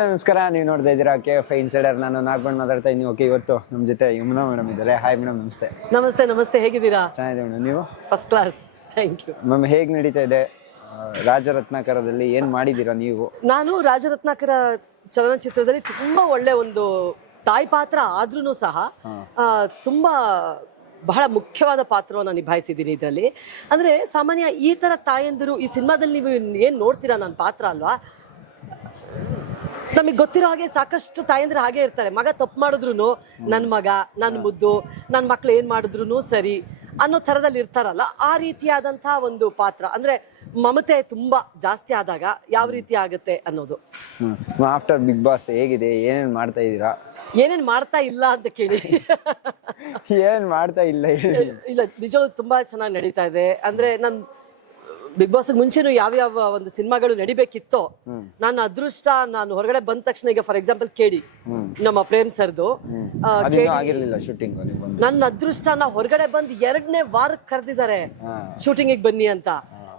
ನಮಸ್ಕಾರ, ನೀವು ನೋಡ್ತಾ ಇದ್ದೀರಾ KFI ಇನ್ಸೈಡರ್. ನಾನು ನಾಗಮಣ್ ಮಾತಾಡ್ತಾ ಇದ್ದೀನಿ. ಓಕೆ, ಇವತ್ತು ನಮ್ಮ ಜೊತೆ ಯಮುನಾ ಮೇಡಮ್ ಇದ್ದಾರೆ. Hi madam. ನಮಸ್ತೆ. ನಮಸ್ತೆ. ನಮಸ್ತೆ, ಹೇಗಿದ್ದೀರಾ? ಚೆನ್ನಾಗಿದೆ ಮೇಡಮ್, ನೀವು? First class, thank you. Ma'am, ಹೇಗೆ ನಡೀತಾ ಇದೆ ರಾಜರತ್ನಾಕರದಲ್ಲಿ? ಏನು ಮಾಡಿದ್ದೀರಾ ನೀವು? ನಾನು ರಾಜರತ್ನಾಕರ ಚಲನಚಿತ್ರದಲ್ಲಿ ತುಂಬಾ ಒಳ್ಳೆ ಒಂದು ತಾಯಿ ಪಾತ್ರ ಆದ್ರೂ ಸಹ ತುಂಬಾ ಬಹಳ ಮುಖ್ಯವಾದ ಪಾತ್ರವನ್ನು ನಿಭಾಯಿಸಿದ್ದೀನಿ ಇದರಲ್ಲಿ. ಅಂದ್ರೆ ಸಾಮಾನ್ಯ ಈ ತರ ತಾಯಂದಿರು ಈ ಸಿನಿಮಾದಲ್ಲಿ ನೀವು ಏನ್ ನೋಡ್ತೀರಾ ನನ್ನ ಪಾತ್ರ ಅಲ್ವಾ, ನಮಗೆ ಗೊತ್ತಿರೋ ಹಾಗೆ ಸಾಕಷ್ಟು ತಾಯಂದ್ರೆ ಹಾಗೆ ಇರ್ತಾರೆ. ಮಗ ತಪ್ಪು ಮಾಡಿದ್ರು ನನ್ನ ಮಗ, ನನ್ನ ಮುದ್ದು, ನನ್ನ ಮಕ್ಳು ಏನ್ ಮಾಡಿದ್ರು ಸರಿ ಅನ್ನೋ ಥರದಲ್ಲಿ ಇರ್ತಾರಲ್ಲ, ಆ ರೀತಿಯಾದಂತಹ ಒಂದು ಪಾತ್ರ. ಅಂದ್ರೆ ಮಮತೆ ತುಂಬಾ ಜಾಸ್ತಿ ಆದಾಗ ಯಾವ ರೀತಿ ಆಗುತ್ತೆ ಅನ್ನೋದು. ಆಫ್ಟರ್ ಬಿಗ್ ಬಾಸ್ ಹೇಗಿದೆ? ಏನೇನ್ ಮಾಡ್ತಾ ಇದ್ದೀರಾ? ಏನೇನ್ ಮಾಡ್ತಾ ಇಲ್ಲ ಅಂತ ಕೇಳಿ. ಏನ್ ಮಾಡ್ತಾ ಇಲ್ಲ? ಇಲ್ಲ, ನಿಜವಾಗ್ಲೂ ತುಂಬಾ ಚೆನ್ನಾಗಿ ನಡೀತಾ ಇದೆ. ಅಂದ್ರೆ ನನ್ ಬಿಗ್ ಬಾಸ್ ಮುಂಚೆನೂ ಯಾವ್ಯಾವ ಒಂದು ಸಿನಿಮಾಗಳು ನಡಿಬೇಕಿತ್ತೋ, ನನ್ನ ಅದೃಷ್ಟ ನಾನು ಹೊರಗಡೆ ಬಂದ ತಕ್ಷಣ, ಈಗ ಫಾರ್ ಎಕ್ಸಾಂಪಲ್ ಕೇಳಿ ನಮ್ಮ ಪ್ರೇಮ್ ಸರ್ದು ಶೂಟಿಂಗ್, ನನ್ನ ಅದೃಷ್ಟನ ಹೊರಗಡೆ ಬಂದ್ 2ನೇ ವಾರಕ್ಕೆ ಕರೆದಿದ್ದಾರೆ ಶೂಟಿಂಗ್ ಬನ್ನಿ ಅಂತ.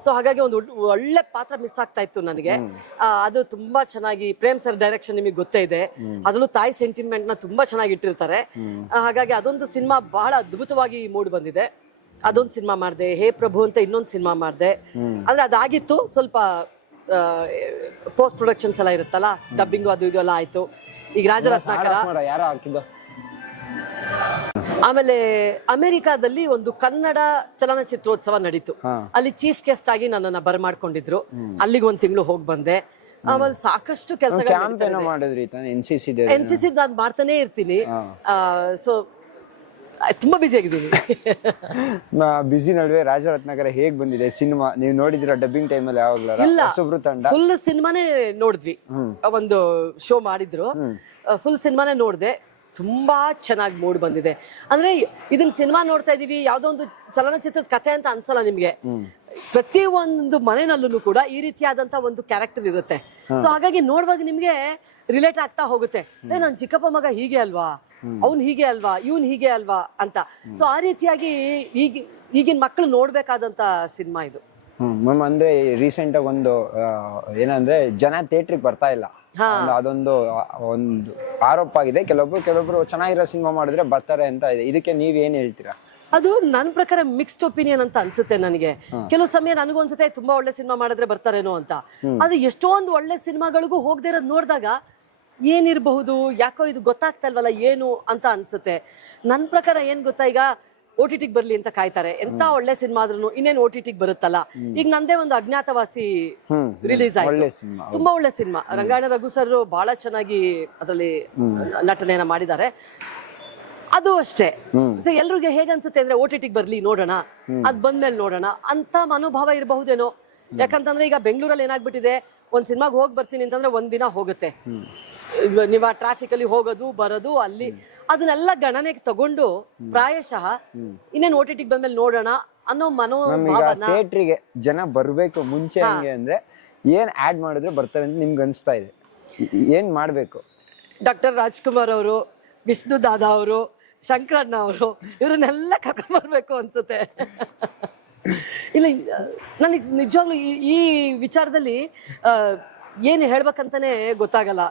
ಸೊ ಹಾಗಾಗಿ ಒಂದು ಒಳ್ಳೆ ಪಾತ್ರ ಮಿಸ್ ಆಗ್ತಾ ಇತ್ತು ನನಗೆ. ಅದು ತುಂಬಾ ಚೆನ್ನಾಗಿ ಪ್ರೇಮ್ ಸರ್ ಡೈರೆಕ್ಷನ್ ನಿಮಗೆ ಗೊತ್ತೇ ಇದೆ. ಅದರಲ್ಲೂ ತಾಯಿ ಸೆಂಟಿಮೆಂಟ್ ನ ತುಂಬಾ ಚೆನ್ನಾಗಿ ಇಟ್ಟಿರ್ತಾರೆ. ಹಾಗಾಗಿ ಅದೊಂದು ಸಿನಿಮಾ ಬಹಳ ಅದ್ಭುತವಾಗಿ ಮೂಡ್ ಬಂದಿದೆ. ಅದೊಂದು ಸಿನಿಮಾ ಮಾಡಿದೆ. ಹೇ ಪ್ರಭು ಅಂತ ಇನ್ನೊಂದು ಸಿನಿಮಾ ಮಾಡಿದೆ. ಅಂದ್ರೆ ಅದಾಗಿತ್ತು, ಸ್ವಲ್ಪ ಪೋಸ್ಟ್ ಪ್ರೊಡಕ್ಷನ್ಸ್ ಎಲ್ಲ ಇರುತ್ತಲ್ಲ, ಡಬ್ಬಿಂಗು ಅದು ಇದು ಎಲ್ಲ ಆಯ್ತು. ಈಗ ರಾಜರತ್ನಾಕರ, ಆಮೇಲೆ ಅಮೆರಿಕಾದಲ್ಲಿ ಒಂದು ಕನ್ನಡ ಚಲನಚಿತ್ರೋತ್ಸವ ನಡೀತು. ಅಲ್ಲಿ ಚೀಫ್ ಗೆಸ್ಟ್ ಆಗಿ ನನ್ನನ್ನ ಬರಮಾಡ್ಕೊಂಡಿದ್ರು. ಅಲ್ಲಿಗೆ 1 ತಿಂಗಳು ಹೋಗಿ ಬಂದೆ. ಆಮೇಲೆ ಸಾಕಷ್ಟು ಕೆಲಸಗಳು ಮಾಡಿದ್ರಿ. NCC ನಾನು ಮಾಡ್ತಾನೆ ಇರ್ತೀನಿ. ಸೊ ತುಂಬಾ ಬಿಸಿ ಆಗಿದ್ದೀನಿ. ಬಿಸಿ ನಡುವೆ ರಾಜರತ್ನಾಕರ ಹೇಗ್ ಬಂದಿದೆ ಸಿನಿಮಾ? ನೀವು ನೋಡಿದಿರ ಡಬ್ಬಿಂಗ್ ಟೈಮ್ ಅಲ್ಲಿ? ಯಾವಾಗ್ಲೂ ತಂಡ ಫುಲ್ ಸಿನಿಮಾನೇ ನೋಡಿದ್ವಿ. ಒಂದು ಶೋ ಮಾಡಿದ್ರು, ಫುಲ್ ಸಿನಿಮಾನೇ ನೋಡ್ದೆ. ತುಂಬಾ ಚೆನ್ನಾಗಿ ಮೂಡ್ ಬಂದಿದೆ. ಅಂದ್ರೆ ಇದನ್ನ ಸಿನಿಮಾ ನೋಡ್ತಾ ಇದೀವಿ, ಯಾವ್ದೋ ಒಂದು ಚಲನಚಿತ್ರದ ಕಥೆ ಅಂತ ಅನ್ಸಲ್ಲ ನಿಮ್ಗೆ. ಪ್ರತಿ ಒಂದು ಮನೆಯಲ್ಲೂ ಕೂಡ ಈ ರೀತಿಯಾದಂತ ಒಂದು ಕ್ಯಾರೆಕ್ಟರ್ ಇರುತ್ತೆ. ಸೊ ಹಾಗಾಗಿ ನೋಡುವಾಗ ನಿಮ್ಗೆ ರಿಲೇಟ್ ಆಗ್ತಾ ಹೋಗುತ್ತೆ. ನನ್ ಚಿಕ್ಕಪ್ಪ ಮಗ ಹೀಗೆ ಅಲ್ವಾ, ಅವ್ನ್ ಹೀಗೆ ಅಲ್ವಾ, ಇವನ್ ಹೀಗೆ ಅಲ್ವಾ ಅಂತ. ಸೊ ಆ ರೀತಿಯಾಗಿ ಈಗಿನ ಮಕ್ಕಳು ನೋಡ್ಬೇಕಾದಂತ ಸಿನಿಮಾ ಇದು. ಮ್ಯಾಮ್, ಅಂದ್ರೆ ರೀಸೆಂಟ್ ಆಗಿ ಒಂದು ಏನಂದ್ರೆ ಜನ ಥಿಯೇಟ್ರಿಗೆ ಬರ್ತಾ ಇಲ್ಲ, ಅದೊಂದು ಒಂದು ಆರೋಪ ಆಗಿದೆ. ಕೆಲವೊಬ್ರು ಚೆನ್ನಾಗಿರೋ ಸಿನಿಮಾ ಮಾಡಿದ್ರೆ ಬರ್ತಾರೆ ಅಂತ ಇದೆ. ಇದಕ್ಕೆ ನೀವ್ ಏನ್ ಹೇಳ್ತೀರಾ? ಅದು ನನ್ನ ಪ್ರಕಾರ ಮಿಕ್ಸ್ಡ್ ಒಪಿನಿಯನ್ ಅಂತ ಅನ್ಸುತ್ತೆ ನನಗೆ. ಕೆಲವು ಸಮಯ ನನಗೂ ಅನ್ಸುತ್ತೆ ತುಂಬಾ ಒಳ್ಳೆ ಸಿನಿಮಾ ಮಾಡಿದ್ರೆ ಬರ್ತಾರೇನೋ ಅಂತ. ಆದ್ರೆ ಎಷ್ಟೊಂದು ಒಳ್ಳೆ ಸಿನಿಮಾಗಳಿಗೂ ಹೋಗದೆ ಇರೋದ್ ನೋಡಿದಾಗ ಏನಿರಬಹುದು, ಯಾಕೋ ಇದು ಗೊತ್ತಾಗ್ತಾ ಇಲ್ವಲ್ಲ ಏನು ಅಂತ ಅನ್ಸುತ್ತೆ. ನನ್ನ ಪ್ರಕಾರ ಏನ್ ಗೊತ್ತಾ, ಈಗ OTT ಬರ್ಲಿ ಅಂತ ಕಾಯ್ತಾರೆ. ಎಂತ ಒಳ್ಳೆ ಸಿನಿಮಾ ಆದ್ರೂ ಇನ್ನೇನು OTT ಬರುತ್ತಲ್ಲ. ಈಗ ನಂದೇ ಒಂದು ಅಜ್ಞಾತವಾಸಿ ರಿಲೀಸ್ ಆಯ್ತು, ತುಂಬಾ ಒಳ್ಳೆ ಸಿನಿಮಾ. ರಂಗಾಯಣ ರಘು ಸರ್ ಬಹಳ ಚೆನ್ನಾಗಿ ಅದರಲ್ಲಿ ನಟನೆಯನ್ನ ಮಾಡಿದ್ದಾರೆ. ಅದು ಅಷ್ಟೇ. ಸೊ ಎಲ್ರಿಗೆ ಹೇಗನ್ಸುತ್ತೆ ಅಂದ್ರೆ OTT ಬರ್ಲಿ ನೋಡೋಣ, ಅದ್ ಬಂದ್ಮೇಲೆ ನೋಡೋಣ ಅಂತ ಮನೋಭಾವ ಇರಬಹುದೇನೋ. ಯಾಕಂತಂದ್ರೆ ಈಗ ಬೆಂಗಳೂರಲ್ಲಿ ಏನಾಗ್ಬಿಟ್ಟಿದೆ, ಒಂದ್ ಸಿನಿಮಾಗ್ ಹೋಗಿ ಬರ್ತೀನಿ ಅಂತಂದ್ರೆ 1 ದಿನ ಹೋಗುತ್ತೆ. ನೀವ್ ಆ ಟ್ರಾಫಿಕ್ ಅಲ್ಲಿ ಹೋಗೋದು ಬರೋದು, ಅಲ್ಲಿ ಅದನ್ನೆಲ್ಲ ಗಣನೆಗೆ ತಗೊಂಡು ಪ್ರಾಯಶಃ ಇನ್ನೇನು OTT ಬಂದ್ಮೇಲೆ ನೋಡೋಣ ಅನ್ನೋ ಮನೋಭಾವನ. ಥಿಯೇಟ್ರಿಗೆ ಜನ ಬರ್ಬೇಕು ಮುಂಚೆ ಹೆಂಗೆ ಅಂದ್ರೆ ಏನ್ ಆಡ್ ಮಾಡಿದ್ರೆ ಬರ್ತಾರೆ ಅಂತ ನಿಮ್ಗೆ ಅನ್ಸ್ತಾ ಇದೆ? ಏನ್ ಮಾಡ್ಬೇಕು? ಡಾಕ್ಟರ್ ರಾಜ್ಕುಮಾರ್ ಅವರು, ವಿಷ್ಣು ದಾದಾ ಅವರು, ಶಂಕರಣ್ಣ ಅವರು, ಇವ್ರನ್ನೆಲ್ಲ ಕರ್ಕೊಂಡ್ಬರ್ಬೇಕು ಅನ್ಸುತ್ತೆ. ಇಲ್ಲ, ನನಗೆ ನಿಜವಾಗ್ಲೂ ಈ ವಿಚಾರದಲ್ಲಿ ಏನ್ ಹೇಳ್ಬೇಕಂತಾನೆ ಗೊತ್ತಾಗಲ್ಲ.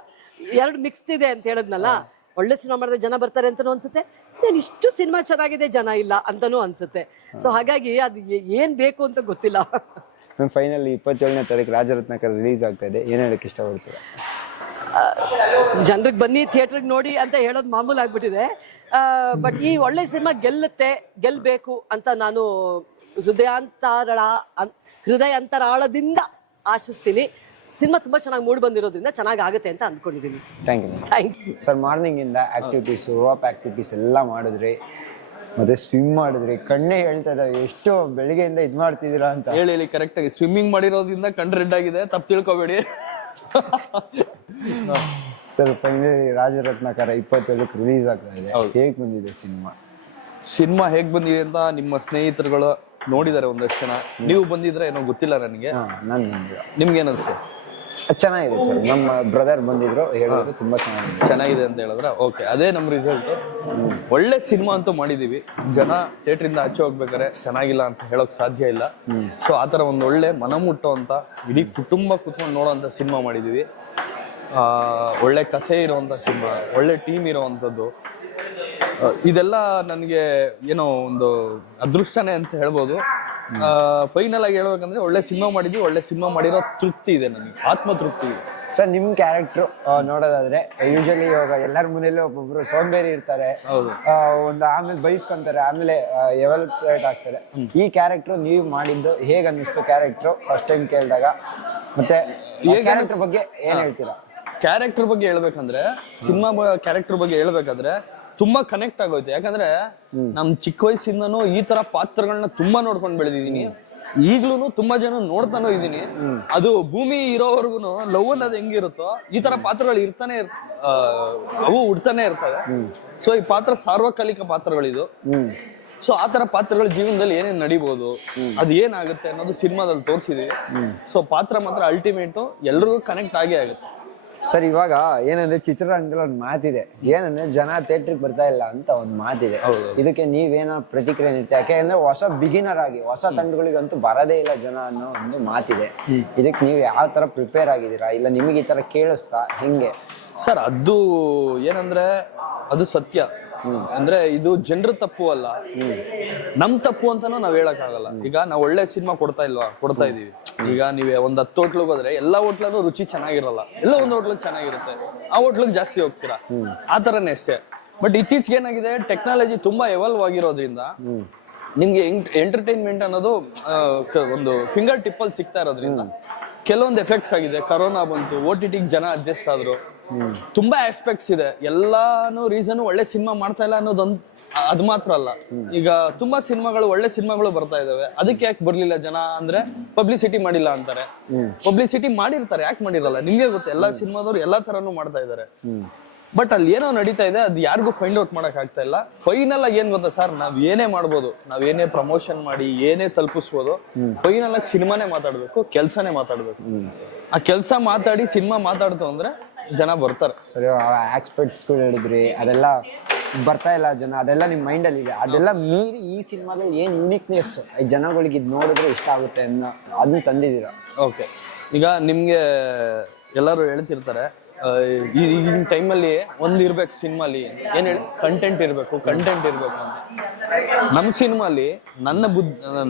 2 ಮಿಕ್ಸ್ಡ್ ಇದೆ ಅಂತ ಹೇಳದ್ನಲ್ಲ. ಒಳ್ಳೆ ಸಿನಿಮಾ ಮಾಡಿದ್ರೆ ಜನ ಬರ್ತಾರೆ ಅಂತಾನು ಅನ್ಸುತ್ತೆ, ಇಷ್ಟು ಸಿನಿಮಾ ಚೆನ್ನಾಗಿದೆ ಜನ ಇಲ್ಲ ಅಂತಾನು ಅನ್ಸುತ್ತೆ. ಸೊ ಹಾಗಾಗಿ ಅದು ಏನ್ ಬೇಕು ಅಂತ ಗೊತ್ತಿಲ್ಲ. ಫೈನಲಿ 27ನೇ ತಾರೀಕು ರಾಜರತ್ನಾಕರ ರಿಲೀಸ್ ಆಗ್ತಾ ಇದೆ, ಏನ್ ಹೇಳಕ್ ಇಷ್ಟಪಡ್ತೀರಾ? ಜನರಿಗೆ ಬನ್ನಿ ಥಿಯೇಟರ್ಗೆ ನೋಡಿ ಅಂತ ಹೇಳೋದು ಮಾಮೂಲು ಆಗ್ಬಿಟ್ಟಿದೆ. ಬಟ್ ಈ ಒಳ್ಳೆ ಸಿನಿಮಾ ಗೆಲ್ಬೇಕು ಅಂತ ನಾನು ಹೃದಯಾಂತರಾಳದಿಂದ ಆಶಿಸ್ತೀನಿ. ಸಿನಿಮಾ ತುಂಬಾ ಚೆನ್ನಾಗಿ ಮೂಡ್ ಬಂದಿರೋದ್ರಿಂದ ಚೆನ್ನಾಗಿ ಆಗುತ್ತೆ ಅಂತ ಅಂದ್ಕೊಂಡಿದ್ದೀನಿ. Thank you sir. ಮಾರ್ನಿಂಗ್ ಇಂದ ಆಕ್ಟಿವಿಟೀಸ್, ರೋಪ್ ಆಕ್ಟಿವಿಟೀಸ್ ಎಲ್ಲ ಮಾಡಿದ್ರಿ, ಮತ್ತೆ ಸ್ವಿಮ್ ಮಾಡಿದ್ರಿ. ಕಣ್ಣೇ ಹೇಳ್ತಾ ಇದ್ದಾವೆ ಎಷ್ಟು ಬೆಳಿಗ್ಗೆಯಿಂದ ಇದ್ ಮಾಡ್ತಿದ್ದೀರಾ ಅಂತ. ಹೇಳಿ ಕರೆಕ್ಟ್ ಆಗಿ ಸ್ವಿಮ್ಮಿಂಗ್ ಮಾಡಿರೋದ್ರಿಂದ ಕಣ್ಣು ರೆಡ್ ಆಗಿದೆ, ತಪ್ಪು ತಿಳ್ಕೊಬೇಡಿ ಸರ್. ಫೈನಲಿ ರಾಜರತ್ನಾಕರ 27ಕ್ಕೆ ರಿಲೀಸ್ ಆಗ್ತಾ ಇದೆ. ಹೇಗ್ ಬಂದಿದೆ ಸಿನಿಮಾ ಹೇಗ್ ಬಂದಿದೆ ಅಂತ ನಿಮ್ಮ ಸ್ನೇಹಿತರುಗಳು ನೋಡಿದ್ದಾರೆ ಒಂದಷ್ಟು ಜನ. ನೀವು ಬಂದಿದ್ರೆ ಏನೋ ಗೊತ್ತಿಲ್ಲ ನನಗೆ. ನಿಮ್ಗೆ ಏನಿಸ್ತು? ಚೆನ್ನಾಗಿದೆ ಸರ್. ನಮ್ಮ ಬ್ರದರ್ ಬಂದಿದ್ರು, ಹೇಳಿದ್ರು ತುಂಬಾ ಚೆನ್ನಾಗಿದೆ ಅಂತ ಹೇಳಿದ್ರೆ ಓಕೆ, ಅದೇ ನಮ್ಮ ರಿಸಲ್ಟ್. ಒಳ್ಳೆ ಸಿನಿಮಾ ಅಂತೂ ಮಾಡಿದೀವಿ. ಜನ ಥಿಯೇಟ್ರಿಂದ ಆಚೆ ಹೋಗ್ಬೇಕಾರೆ ಚೆನ್ನಾಗಿಲ್ಲ ಅಂತ ಹೇಳೋಕ್ ಸಾಧ್ಯ ಇಲ್ಲ. ಸೊ ಆತರ ಒಂದು ಒಳ್ಳೆ ಮನಮುಟ್ಟುವಂತ, ಇಡೀ ಕುಟುಂಬ ಕುತ್ಕೊಂಡು ನೋಡೋಂತ ಸಿನಿಮಾ ಮಾಡಿದೀವಿ. ಒಳ್ಳೆ ಕಥೆ ಇರುವಂತ ಸಿನಿಮಾ, ಒಳ್ಳೆ ಟೀಮ್ ಇರುವಂತದ್ದು, ಇದೆಲ್ಲ ನನಗೆ ಏನೋ ಒಂದು ಅದೃಷ್ಟನೇ ಅಂತ ಹೇಳ್ಬೋದು. ಫೈನಲ್ ಆಗಿ ಹೇಳ್ಬೇಕಂದ್ರೆ ಒಳ್ಳೆ ಸಿನಿಮಾ ಮಾಡಿದ್ವಿ, ಒಳ್ಳೆ ಸಿನಿಮಾ ಮಾಡಿರೋ ತೃಪ್ತಿ ಇದೆ ನನಗೆ, ಆತ್ಮ ತೃಪ್ತಿ ಇದೆ. ಸರ್ ನಿಮ್ ಕ್ಯಾರೆಕ್ಟರ್ ನೋಡೋದಾದ್ರೆ ಯೂಶಲಿ ಇವಾಗ ಎಲ್ಲರ ಮನೇಲಿ ಒಬ್ಬೊಬ್ರು ಸೋಂಬೇರಿ ಇರ್ತಾರೆ, ಒಂದು ಆಮೇಲೆ ಬೈಸ್ಕೊಂತಾರೆ, ಆಮೇಲೆ ಎವಲ್ಯೂಟ್ ಆಗ್ತಾರೆ. ಈ ಕ್ಯಾರೆಕ್ಟರ್ ನೀವು ಮಾಡಿದ್ದು ಹೇಗ್ ಅನ್ನಿಸ್ತು ಕ್ಯಾರೆಕ್ಟರ್ ಫಸ್ಟ್ ಟೈಮ್ ಕೇಳಿದಾಗ? ಮತ್ತೆ ಕ್ಯಾರೆಕ್ಟರ್ ಬಗ್ಗೆ ಏನ್ ಹೇಳ್ತೀರಾ? ಕ್ಯಾರೆಕ್ಟರ್ ಬಗ್ಗೆ ಹೇಳ್ಬೇಕಂದ್ರೆ, ಸಿನಿಮಾ ಕ್ಯಾರೆಕ್ಟರ್ ಬಗ್ಗೆ ಹೇಳ್ಬೇಕಾದ್ರೆ ತುಂಬಾ ಕನೆಕ್ಟ್ ಆಗೋಯ್ತು. ಯಾಕಂದ್ರೆ ನಮ್ ಚಿಕ್ಕ ವಯಸ್ಸಿಂದನೂ ಈ ತರ ಪಾತ್ರಗಳನ್ನ ತುಂಬಾ ನೋಡ್ಕೊಂಡ್ ಬೆಳೆದಿದೀನಿ. ಈಗ್ಲೂ ತುಂಬಾ ಜನ ನೋಡ್ತಾನೂ ಇದೀನಿ. ಅದು ಭೂಮಿ ಇರೋವರೆಗೂ ಲವ್ ಅನ್ನೋದು ಹೆಂಗಿರುತ್ತೋ ಈ ತರ ಪಾತ್ರಗಳು ಇರ್ತಾನೆ ಅವು ಹುಡ್ತಾನೆ ಇರ್ತವೆ. ಸೊ ಈ ಪಾತ್ರ ಸಾರ್ವಕಾಲಿಕ ಪಾತ್ರಗಳಿದು. ಸೊ ಆ ತರ ಪಾತ್ರಗಳ ಜೀವನದಲ್ಲಿ ಏನೇನ್ ನಡಿಬಹುದು, ಅದು ಏನಾಗುತ್ತೆ ಅನ್ನೋದು ಸಿನಿಮಾದಲ್ಲಿ ತೋರಿಸಿದೀವಿ. ಸೊ ಪಾತ್ರ ಮಾತ್ರ ಅಲ್ಟಿಮೇಟು, ಎಲ್ರಿಗೂ ಕನೆಕ್ಟ್ ಆಗೇ ಆಗುತ್ತೆ. ಸರ್ ಇವಾಗ ಏನಂದ್ರೆ ಚಿತ್ರರಂಗದಲ್ಲಿ ಒಂದು ಮಾತಿದೆ, ಏನಂದ್ರೆ ಜನ ಥಿಯೇಟ್ರಿಗೆ ಬರ್ತಾ ಇಲ್ಲ ಅಂತ ಒಂದು ಮಾತಿದೆ. ಇದಕ್ಕೆ ನೀವೇನೋ ಪ್ರತಿಕ್ರಿಯೆ ನೀಡ್ತೀರಾ? ಯಾಕೆಂದ್ರೆ ಹೊಸ ಬಿಗಿನರ್ ಆಗಿ ಹೊಸ ತಂಡಗಳಿಗಂತೂ ಬರದೇ ಇಲ್ಲ ಜನ ಅನ್ನೋ ಒಂದು ಮಾತಿದೆ. ಇದಕ್ಕೆ ನೀವು ಯಾವ ತರ ಪ್ರಿಪೇರ್ ಆಗಿದ್ದೀರಾ? ಇಲ್ಲ ನಿಮಗೆ ಈ ತರ ಕೇಳಿಸ್ತಾ ಹೆಂಗೆ? ಸರ್ ಅದು ಏನಂದ್ರೆ ಅದು ಸತ್ಯ. ಅಂದ್ರೆ ಇದು ಜನರ ತಪ್ಪು ಅಲ್ಲ, ನಮ್ ತಪ್ಪು ಅಂತಾನು ನಾವ್ ಹೇಳಕ್ ಆಗಲ್ಲ. ಈಗ ನಾವ್ ಒಳ್ಳೆ ಸಿನಿಮಾ ಕೊಡ್ತಾ ಇದೀವಿ. ಈಗ ನೀವೇ ಒಂದ್ 10 ಹೋಟ್ಲಿಗೆ ಹೋದ್ರೆ ಎಲ್ಲಾ ಹೋಟ್ಲಲ್ಲೂ ರುಚಿ ಚೆನ್ನಾಗಿರಲ್ಲ, ಎಲ್ಲ ಒಂದ್ ಹೋಟ್ಲಿಗೆ ಚೆನ್ನಾಗಿರುತ್ತೆ, ಆ ಹೋಟ್ಲಿಗೆ ಜಾಸ್ತಿ ಹೋಗ್ತೀರಾ. ಆ ತರನೇ ಅಷ್ಟೇ. ಬಟ್ ಇತ್ತೀಚೆಗೆ ಏನಾಗಿದೆ, ಟೆಕ್ನಾಲಜಿ ತುಂಬಾ ಎವಾಲ್ವ್ ಆಗಿರೋದ್ರಿಂದ ನಿಮ್ಗೆ ಎಂಟರ್ಟೈನ್ಮೆಂಟ್ ಅನ್ನೋದು ಒಂದು ಫಿಂಗರ್ ಟಿಪ್ ಅಲ್ಲಿ ಸಿಗ್ತಾ ಇರೋದ್ರಿಂದ ಕೆಲವೊಂದು ಎಫೆಕ್ಟ್ಸ್ ಆಗಿದೆ. ಕರೋನಾ ಬಂತು, OTT ಜನ ಅಡ್ಜಸ್ಟ್ ಆದ್ರು, ತುಂಬಾ ಆಸ್ಪೆಕ್ಟ್ಸ್ ಇದೆ. ಎಲ್ಲಾನು ರೀಸನ್ ಒಳ್ಳೆ ಸಿನಿಮಾ ಮಾಡ್ತಾ ಇಲ್ಲ ಅನ್ನೋದೊಂದು ಅದ್ ಮಾತ್ರ ಅಲ್ಲ. ಈಗ ತುಂಬಾ ಸಿನಿಮಾಗಳು, ಒಳ್ಳೆ ಸಿನಿಮಾಗಳು ಬರ್ತಾ ಇದಾವೆ. ಅದಕ್ಕೆ ಯಾಕೆ ಬರ್ಲಿಲ್ಲ ಜನ ಅಂದ್ರೆ ಪಬ್ಲಿಸಿಟಿ ಮಾಡಿಲ್ಲ ಅಂತಾರೆ. ಪಬ್ಲಿಸಿಟಿ ಮಾಡಿರ್ತಾರೆ, ಯಾಕೆ ಮಾಡಿರಲ್ಲ? ನಿಮ್ಗೆ ಗೊತ್ತೆ, ಎಲ್ಲಾ ಸಿನಿಮಾದವ್ರು ಎಲ್ಲಾ ತರನು ಮಾಡ್ತಾ ಇದಾರೆ. ಬಟ್ ಅಲ್ಲಿ ಏನೋ ನಡೀತಾ ಇದೆ, ಅದು ಯಾರಿಗೂ ಫೈಂಡ್ ಔಟ್ ಮಾಡಕ್ ಆಗ್ತಾ ಇಲ್ಲ. ಫೈನಲ್ ಆಗಿ ಏನ್ ಗೊತ್ತಾ ಸರ್, ನಾವ್ ಏನೇ ಮಾಡ್ಬೋದು, ನಾವ್ ಏನೇ ಪ್ರಮೋಷನ್ ಮಾಡಿ ಏನೇ ತಲುಪಿಸ್ಬೋದು, ಫೈನಲ್ ಆಗಿ ಸಿನಿಮಾನೇ ಮಾತಾಡ್ಬೇಕು, ಕೆಲ್ಸನೇ ಮಾತಾಡ್ಬೇಕು. ಆ ಕೆಲ್ಸ ಮಾತಾಡಿ ಸಿನಿಮಾ ಮಾತಾಡ್ತು ಅಂದ್ರೆ ಜನ ಬರ್ತಾರೆ. ಸರಿ, ಆಕ್ಸ್ಪರ್ಟ್ಸ್ ಹೇಳಿದ್ರಿ, ಅದೆಲ್ಲ ಬರ್ತಾ ಇಲ್ಲ ಜನ, ಅದೆಲ್ಲ ನಿಮ್ ಮೈಂಡ್ ಅಲ್ಲಿ ಇದೆ. ಅದೆಲ್ಲ ಮೀರಿ ಈ ಸಿನಿಮಾದಲ್ಲಿ ಏನ್ ಯುನಿಕ್ನೆಸ್ ಜನಗಳಿಗೆ ಇದ್ ನೋಡಿದ್ರೆ ಇಷ್ಟ ಆಗುತ್ತೆ ಅನ್ನೋ ಅದನ್ನ ತಂದಿದ್ದೀರಾ? ಓಕೆ, ಈಗ ನಿಮ್ಗೆ ಎಲ್ಲರೂ ಹೇಳ್ತಿರ್ತಾರೆ ಈಗಿನ ಟೈಮಲ್ಲಿ ಒಂದ್ ಇರ್ಬೇಕು ಸಿನಿಮಾಲಿ, ಏನ್ ಹೇಳಿ, ಕಂಟೆಂಟ್ ಇರ್ಬೇಕು ಅಂತ. ನಮ್ಮ ಸಿನಿಮಾಲಿ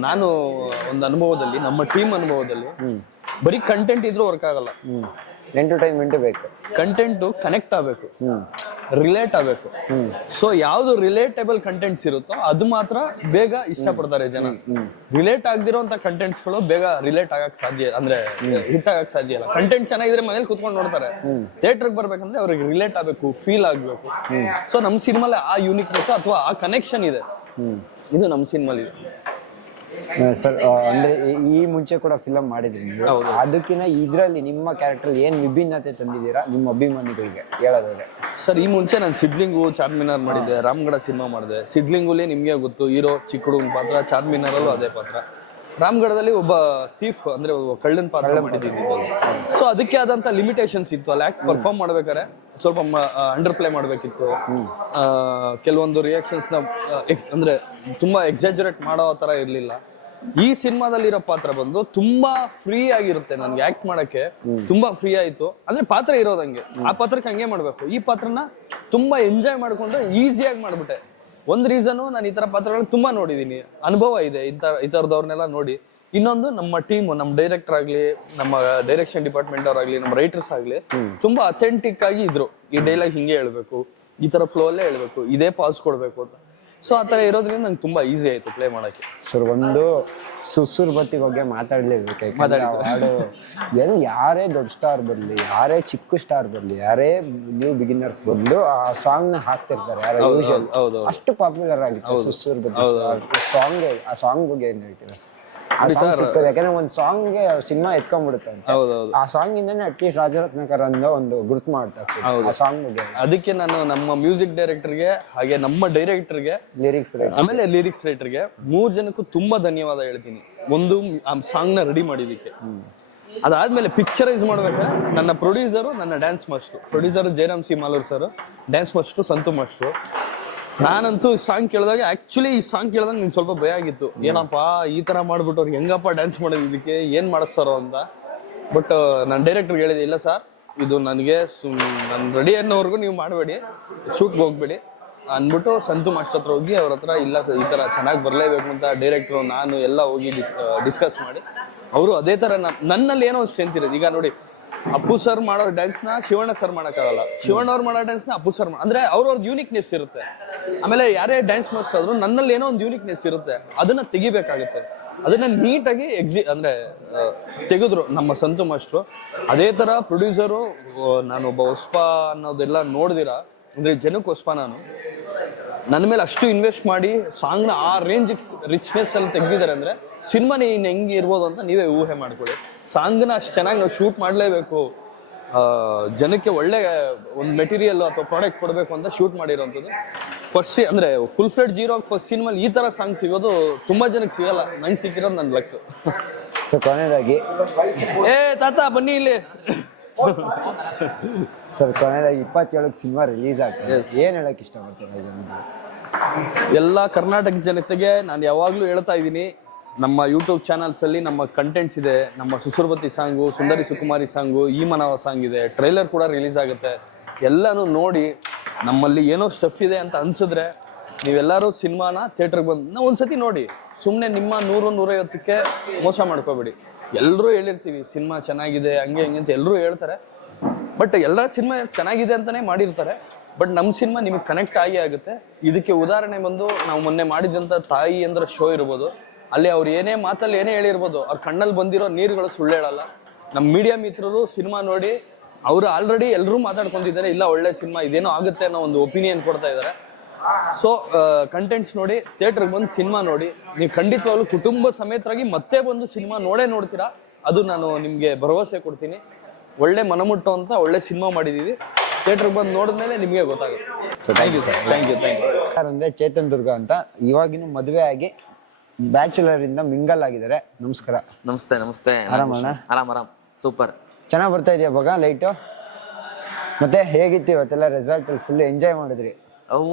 ನಾನು ಒಂದು ಅನುಭವದಲ್ಲಿ, ನಮ್ಮ ಟೀಮ್ ಅನುಭವದಲ್ಲಿ ಬರೀ ಕಂಟೆಂಟ್ ಇದ್ರೂ ವರ್ಕ್ ಆಗಲ್ಲ. ಎಂಟರ್ಟೈನ್ಮೆಂಟ್ ಬೇಕು, ಕಂಟೆಂಟ್ ಕನೆಕ್ಟ್ ಆಗ್ಬೇಕು, ರಿಲೇಟ್ ಆಗ್ಬೇಕು. ಸೊ ಯಾವ್ದು ರಿಲೇಟೇಬಲ್ ಕಂಟೆಂಟ್ಸ್ ಇರುತ್ತೋ ಅದು ಮಾತ್ರ ಬೇಗ ಇಷ್ಟಪಡ್ತಾರೆ ಜನ. ರಿಲೇಟ್ ಆಗದಿರೋಂತ ಕಂಟೆಂಟ್ಸ್ ಗಳು ಬೇಗ ರಿಲೇಟ್ ಆಗಕ್ ಸಾಧ್ಯ, ಅಂದ್ರೆ ಹಿಟ್ ಆಗಕ್ ಸಾಧ್ಯ ಇಲ್ಲ. ಕಂಟೆಂಟ್ ಚೆನ್ನಾಗಿದ್ರೆ ಮನೇಲಿ ಕುತ್ಕೊಂಡು ನೋಡ್ತಾರೆ. ಥಿಯೇಟರ್ಗೆ ಬರ್ಬೇಕಂದ್ರೆ ಅವ್ರಿಗೆ ರಿಲೇಟ್ ಆಗ್ಬೇಕು, ಫೀಲ್ ಆಗ್ಬೇಕು. ಸೊ ನಮ್ ಸಿನಿಮಾಲಿ ಆ ಯೂನಿಕ್ನೆಸ್ ಅಥವಾ ಆ ಕನೆಕ್ಷನ್ ಇದೆ, ಇದು ನಮ್ ಸಿನಿಮಾಲಿ ಇದೆ. ಸರ್ ಅಂದ್ರೆ ಈ ಮುಂಚೆ ಕೂಡ ಫಿಲಂ ಮಾಡಿದ್ರಿ ನೀವು, ಅದಕ್ಕಿಂತ ಇದ್ರಲ್ಲಿ ನಿಮ್ಮ ಕ್ಯಾರೆಕ್ಟರ್ ಏನ್ ವಿಭಿನ್ನತೆ ತಂದಿದ್ದೀರಾ ನಿಮ್ಮ ಅಭಿಮಾನಿಗಳಿಗೆ ಹೇಳೋದಾದ್ರೆ? ಸರ್ ಈ ಮುಂಚೆ ನಾನು ಸಿಡ್ಲಿಂಗು, ಚಾರ್ಮಿನಾರ್ ಮಾಡಿದ್ದೆ, ರಾಮಗಢ ಸಿನಿಮಾ ಮಾಡಿದೆ. ಸಿಡ್ಲಿಂಗುಲಿ ನಿಮ್ಗೆ ಗೊತ್ತು, ಹೀರೋ ಚಿಕ್ಕ ಹುಡುಗನ ಪಾತ್ರ, ಚಾರ್ಮಿನಾರಲ್ಲೂ ಅದೇ ಪಾತ್ರ, ರಾಮಗಢದಲ್ಲಿ ಒಬ್ಬ ಥೀಫ್ ಅಂದ್ರೆ ಕಳ್ಳನ ಪಾತ್ರ ಮಾಡಿದ್ದೀನಿ. ಸೊ ಅದಕ್ಕೆ ಆದಂತ ಲಿಮಿಟೇಷನ್ಸ್ ಇತ್ತು. ಅಲ್ಲಿ ಆಕ್ಟ್ ಪರ್ಫಾರ್ಮ್ ಮಾಡ್ಬೇಕಾದ್ರೆ ಸ್ವಲ್ಪ ಅಂಡರ್ ಪ್ಲೇ ಮಾಡ್ಬೇಕಿತ್ತು. ಕೆಲವೊಂದು ರಿಯಾಕ್ಷನ್ಸ್ ನ ಅಂದ್ರೆ ತುಂಬಾ ಎಕ್ಸಾಜರೇಟ್ ಮಾಡೋ ತರ ಇರ್ಲಿಲ್ಲ. ಈ ಸಿನಿಮಾದಲ್ಲಿರೋ ಪಾತ್ರ ಬಂದು ತುಂಬಾ ಫ್ರೀ ಆಗಿರುತ್ತೆ, ನನ್ಗೆ ಆಕ್ಟ್ ಮಾಡಕ್ಕೆ ತುಂಬಾ ಫ್ರೀ ಆಯ್ತು. ಅಂದ್ರೆ ಪಾತ್ರ ಇರೋದಂಗೆ, ಆ ಪಾತ್ರಕ್ಕೆ ಹಂಗೆ ಮಾಡ್ಬೇಕು. ಈ ಪಾತ್ರನ ತುಂಬಾ ಎಂಜಾಯ್ ಮಾಡ್ಕೊಂಡು ಈಸಿಯಾಗಿ ಮಾಡ್ಬಿಟ್ಟೆ. ಒಂದ್ ರೀಸನ್, ನಾನು ಈ ತರ ಪಾತ್ರಗಳು ತುಂಬಾ ನೋಡಿದೀನಿ, ಅನುಭವ ಇದೆ ಈ ತರದವ್ರನ್ನೆಲ್ಲ ನೋಡಿ. ಇನ್ನೊಂದು, ನಮ್ಮ ಟೀಮ್, ನಮ್ಮ ಡೈರೆಕ್ಟರ್ ಆಗ್ಲಿ, ನಮ್ಮ ಡೈರೆಕ್ಷನ್ ಡಿಪಾರ್ಟ್ಮೆಂಟ್ ಅವ್ರಾಗ್ಲಿ, ನಮ್ಮ ರೈಟರ್ಸ್ ಆಗ್ಲಿ ತುಂಬಾ ಅಥೆಂಟಿಕ್ ಆಗಿ ಇದ್ರು. ಈ ಡೈಲಾಗ್ ಹಿಂಗೆ ಹೇಳ್ಬೇಕು, ಈ ತರ ಫ್ಲೋ ಅಲ್ಲೇ ಹೇಳ್ಬೇಕು, ಇದೇ ಪಾಸ್ ಕೊಡ್ಬೇಕು ಅಂತ. ಸೊ ಆ ತರ ಇರೋದ್ರಿಂದ ನಂಗೆ ತುಂಬಾ ಈಸಿ ಆಯ್ತು ಪ್ಲೇ ಮಾಡಕ್ಕೆ. ಸರ್ ಒಂದು ಸುಸುರ್ ಬತ್ತಿ ಬಗ್ಗೆ ಮಾತಾಡ್ಲೇಬೇಕು. ಹಾಡು ಯಾರೇ ದೊಡ್ಡ ಸ್ಟಾರ್ ಬರ್ಲಿ, ಯಾರೇ ಚಿಕ್ಕ ಸ್ಟಾರ್ ಬರ್ಲಿ, ಯಾರೇ ನ್ಯೂ ಬಿಗಿನರ್ಸ್ ಬಂದು ಆ ಸಾಂಗ್ ನ ಹಾಕ್ತಿರ್ತಾರೆ. ಅಷ್ಟು ಪಾಪ್ಯುಲರ್ ಆಗಿತ್ತು ಸುಸುರ್ ಬತ್ತಿ ಸಾಂಗ್. ಆ ಸಾಂಗ್ ಬಗ್ಗೆ ಏನ್ ಹೇಳ್ತೀರಾ? ಯಾಕಂದ್ರೆ ಒಂದ್ ಸಾಂಗ್ ಗೆ ಸಿನಿಮಾ ಎತ್ಕೊಂಡ್ಬಿಡುತ್ತೆ ಅಂತ. ಆ ಸಾಂಗ್ ಇಂದಾನೆ ಅಟ್ಲೀಸ್ಟ್ ರಾಜರತ್ನಾಕರ್ ಅನ್ನೋ ಒಂದು ಗುರುತು ಮಾಡ್ತಾರೆ ಆ ಸಾಂಗ್ ಬಗ್ಗೆ. ಅದಕ್ಕೆ ನಾನು ನಮ್ಮ ಮ್ಯೂಸಿಕ್ ಡೈರೆಕ್ಟರ್ಗೆ, ಹಾಗೆ ನಮ್ಮ ಡೈರೆಕ್ಟರ್ಗೆ, ಆಮೇಲೆ ಲಿರಿಕ್ಸ್ ರೈಟರ್ಗೆ 3 ಜನಕ್ಕೂ ತುಂಬಾ ಧನ್ಯವಾದ ಹೇಳ್ತೀನಿ. ಒಂದು, ಆ ಸಾಂಗ್ ನ ರೆಡಿ ಮಾಡಿದಕ್ಕೆ. ಅದಾದ್ಮೇಲೆ ಪಿಕ್ಚರೈಸ್ ಮಾಡ್ಬೇಕಾದ್ರೆ ನನ್ನ ಪ್ರೊಡ್ಯೂಸರು, ನನ್ನ dance master. Producer Jayaram C Malur sir, dance master Santhu master. ನಾನಂತೂ ಈ ಸಾಂಗ್ ಕೇಳಿದಾಗ, ಆಕ್ಚುಲಿ ಈ ಸಾಂಗ್ ಕೇಳಿದಾಗ ನಿಮ್ಗೆ ಸ್ವಲ್ಪ ಭಯ ಆಗಿತ್ತು, ಏನಪ್ಪಾ ಈ ತರ ಮಾಡ್ಬಿಟ್ಟು ಅವ್ರಿಗೆ ಹೆಂಗಪ್ಪ ಡ್ಯಾನ್ಸ್ ಮಾಡೋದು, ಇದಕ್ಕೆ ಏನ್ ಮಾಡಿಸ್ತಾರೋ ಅಂತ. ಬಟ್ ನಾನು ಡೈರೆಕ್ಟರ್ಗೆ ಹೇಳಿದೆ, ಇಲ್ಲ ಸರ್, ಇದು ನನಗೆ ನಾನು ರೆಡಿ ಅನ್ನೋವರೆಗೂ ನೀವು ಮಾಡಬೇಡಿ, ಶೂಟ್ಗೆ ಹೋಗ್ಬೇಡಿ ಅಂದ್ಬಿಟ್ಟು ಸಂತು ಮಾಸ್ಟರ್ ಹತ್ರ ಹೋಗಿ ಅವ್ರ ಹತ್ರ ಇಲ್ಲ ಈ ಥರ ಚೆನ್ನಾಗಿ ಬರಲೇಬೇಕು ಅಂತ ಡೈರೆಕ್ಟ್ರು ನಾನು ಎಲ್ಲ ಹೋಗಿ ಡಿಸ್ಕಸ್ ಮಾಡಿ ಅವರು ಅದೇ ಥರ ನನ್ನಲ್ಲಿ ಏನೋ ಒಂದು ಸ್ಟ್ರೆಂತ್ ಇರೋದು. ಈಗ ನೋಡಿ, ಅಪ್ಪು ಸರ್ ಮಾಡೋ ಡ್ಯಾನ್ಸ್ನ ಶಿವಣ್ಣ ಸರ್ ಮಾಡೋಕ್ಕಾಗಲ್ಲ, ಶಿವಣ್ಣ ಅವ್ರು ಮಾಡೋ ಡ್ಯಾನ್ಸ್ನ ಅಪ್ಪು ಸರ್ ಅಂದರೆ ಅವ್ರವ್ರದ್ದು ಯೂನಿಕ್ನೆಸ್ ಇರುತ್ತೆ. ಆಮೇಲೆ ಯಾರೇ ಡ್ಯಾನ್ಸ್ ಮಾಸ್ಟರ್ ಆದರೂ ನನ್ನಲ್ಲಿ ಏನೋ ಒಂದು ಯೂನಿಕ್ನೆಸ್ ಇರುತ್ತೆ, ಅದನ್ನು ತೆಗಿಬೇಕಾಗುತ್ತೆ. ಅದನ್ನ ನೀಟಾಗಿ ಅಂದರೆ ತೆಗೆದ್ರು ನಮ್ಮ ಸಂತು ಮಾಸ್ಟ್ರು. ಅದೇ ಥರ ಪ್ರೊಡ್ಯೂಸರು ನಾನೊಬ್ಬ ಹೊಸ್ಪ ಅನ್ನೋದೆಲ್ಲ ನೋಡ್ದಿರಾ, ಅಂದರೆ ಜನಕ್ಕೆ ಹೊಸ್ಪ ನಾನು, ನನ್ನ ಮೇಲೆ ಅಷ್ಟು ಇನ್ವೆಸ್ಟ್ ಮಾಡಿ ಸಾಂಗ್ನ ಆ ರೇಂಜಿಗೆ ರಿಚ್ನೆಸ್ ಅಲ್ಲಿ ತೆಗೆದಿದ್ದಾರೆ ಅಂದರೆ ಸಿನಿಮಾ ಇನ್ನು ಹೆಂಗೆ ಇರ್ಬೋದು ಅಂತ ನೀವೇ ಊಹೆ ಮಾಡ್ಕೊಳ್ಳಿ. ಸಾಂಗ್ನ ಅಷ್ಟು ಚೆನ್ನಾಗಿ ನಾವು ಶೂಟ್ ಮಾಡಲೇಬೇಕು, ಜನಕ್ಕೆ ಒಳ್ಳೆ ಒಂದು ಮೆಟೀರಿಯಲ್ ಅಥವಾ ಪ್ರಾಡಕ್ಟ್ ಕೊಡಬೇಕು ಅಂತ ಶೂಟ್ ಮಾಡಿರೋವಂಥದ್ದು. ಫಸ್ಟ್ ಅಂದರೆ ಫುಲ್ ಫ್ಲೆಡ್ ಜೀರೋ ಫಸ್ಟ್ ಸಿನಿಮಾಲಿ ಈ ಥರ ಸಾಂಗ್ ಸಿಗೋದು ತುಂಬ ಜನಕ್ಕೆ ಸಿಗಲ್ಲ, ನಂಗೆ ಸಿಕ್ಕಿರೋದು ನನ್ನ ಲಕ್. ಸೊ ಕೊನೆಯದಾಗಿ ತಾತ ಬನ್ನಿ ಇಲ್ಲಿ. ಸರ್ ಕೊನೆಯದಾಗಿ 27ಕ್ಕೆ ಸಿನಿಮಾ ರಿಲೀಸ್ ಆಗ್ತದೆ, ಏನು ಹೇಳಕ್ ಇಷ್ಟಪಡ್ತೀನಿ ಜನರಿಗೆ? ಎಲ್ಲ ಕರ್ನಾಟಕ ಜನತೆಗೆ ನಾನು ಯಾವಾಗಲೂ ಹೇಳ್ತಾ ಇದ್ದೀನಿ, ನಮ್ಮ ಯೂಟ್ಯೂಬ್ ಚಾನಲ್ಸಲ್ಲಿ ನಮ್ಮ ಕಂಟೆಂಟ್ಸ್ ಇದೆ. ನಮ್ಮ ಸುಸುರ್ಬತಿ ಸಾಂಗು, ಸುಂದರಿ ಸುಕುಮಾರಿ ಸಾಂಗು, ಈ ಮನವ ಸಾಂಗ್ ಇದೆ, ಟ್ರೈಲರ್ ಕೂಡ ರಿಲೀಸ್ ಆಗುತ್ತೆ. ಎಲ್ಲನೂ ನೋಡಿ ನಮ್ಮಲ್ಲಿ ಏನೋ ಸ್ಟಫ್ ಇದೆ ಅಂತ ಅನ್ಸಿದ್ರೆ ನೀವೆಲ್ಲರೂ ಸಿನಿಮಾನ ಥಿಯೇಟ್ರಿಗೆ ಬಂದು ಒಂದ್ಸತಿ ನೋಡಿ. ಸುಮ್ಮನೆ ನಿಮ್ಮ 100-150ಕ್ಕೆ ಮೋಸ ಮಾಡ್ಕೋಬೇಡಿ. ಎಲ್ಲರೂ ಹೇಳಿರ್ತೀವಿ ಸಿನಿಮಾ ಚೆನ್ನಾಗಿದೆ ಹಂಗೆ ಹಂಗೆ ಅಂತ ಎಲ್ಲರೂ ಹೇಳ್ತಾರೆ, ಬಟ್ ಎಲ್ಲ ಸಿನಿಮಾ ಚೆನ್ನಾಗಿದೆ ಅಂತಲೇ ಮಾಡಿರ್ತಾರೆ. ಬಟ್ ನಮ್ಮ ಸಿನಿಮಾ ನಿಮಗೆ ಕನೆಕ್ಟ್ ಆಗುತ್ತೆ. ಇದಕ್ಕೆ ಉದಾಹರಣೆ ಬಂದು ನಾವು ಮೊನ್ನೆ ಮಾಡಿದಂಥ ತಾಯಿ ಅಂದ್ರೆ ಶೋ ಇರ್ಬೋದು, ಅಲ್ಲಿ ಅವ್ರು ಏನೇ ಮಾತಲ್ಲಿ ಏನೇ ಹೇಳಿರ್ಬೋದು, ಅವ್ರ ಕಣ್ಣಲ್ಲಿ ಬಂದಿರೋ ನೀರುಗಳು ಸುಳ್ಳು ಹೇಳಲ್ಲ. ನಮ್ಮ ಮೀಡಿಯಾ ಮಿತ್ರರು ಸಿನಿಮಾ ನೋಡಿ ಅವರು ಆಲ್ರೆಡಿ ಎಲ್ಲರೂ ಮಾತಾಡ್ಕೊಂಡಿದ್ದಾರೆ, ಇಲ್ಲ ಒಳ್ಳೆ ಸಿನಿಮಾ ಇದೇನೋ ಆಗುತ್ತೆ ಅನ್ನೋ ಒಂದು ಒಪಿನಿಯನ್ ಕೊಡ್ತಾ ಇದ್ದಾರೆ. ಸೊ ಕಂಟೆಂಟ್ಸ್ ನೋಡಿ, ಥಿಯೇಟ್ರಿಗೆ ಬಂದು ಸಿನಿಮಾ ನೋಡಿ, ನೀವು ಖಂಡಿತವಾಗ್ಲೂ ಕುಟುಂಬ ಸಮೇತರಾಗಿ ಮತ್ತೆ ಬಂದು ಸಿನಿಮಾ ನೋಡ್ತೀರಾ, ಅದು ನಾನು ನಿಮಗೆ ಭರವಸೆ ಕೊಡ್ತೀನಿ. ಒಳ್ಳೆ ಮನಮುಟ್ಟುವಂಥ ಒಳ್ಳೆ ಸಿನಿಮಾ ಮಾಡಿದ್ದೀವಿ, ಥಿಯೇಟ್ರಿಗೆ ಬಂದು ನೋಡಿದ್ಮೇಲೆ ನಿಮಗೆ ಗೊತ್ತಾಗುತ್ತೆ. Thank you sir, thank you. Sir ಅಂದರೆ ಚೇತನ್ ದುರ್ಗ ಅಂತ, ಇವಾಗಿನ ಮದುವೆ ಆಗಿ ಬ್ಯಾಚುಲರ್ ಇಂದ ಮಿಂಗಲ್ ಆಗಿದ್ದಾರೆ. ನಮಸ್ಕಾರ. ನಮಸ್ತೆ. ಆರಾಮಣ್ಣ? ಆರಾಮ್ ಸೂಪರ್. ಚೆನ್ನಾಗಿ ಬರ್ತಾ ಇದೆಯಾ ಇವಾಗ ಲೈಟು? ಮತ್ತೆ ಹೇಗಿತ್ತು ಇವತ್ತೆಲ್ಲ ರಿಸಲ್ಟ್? ಫುಲ್ ಎಂಜಾಯ್ ಮಾಡಿದ್ರಿ?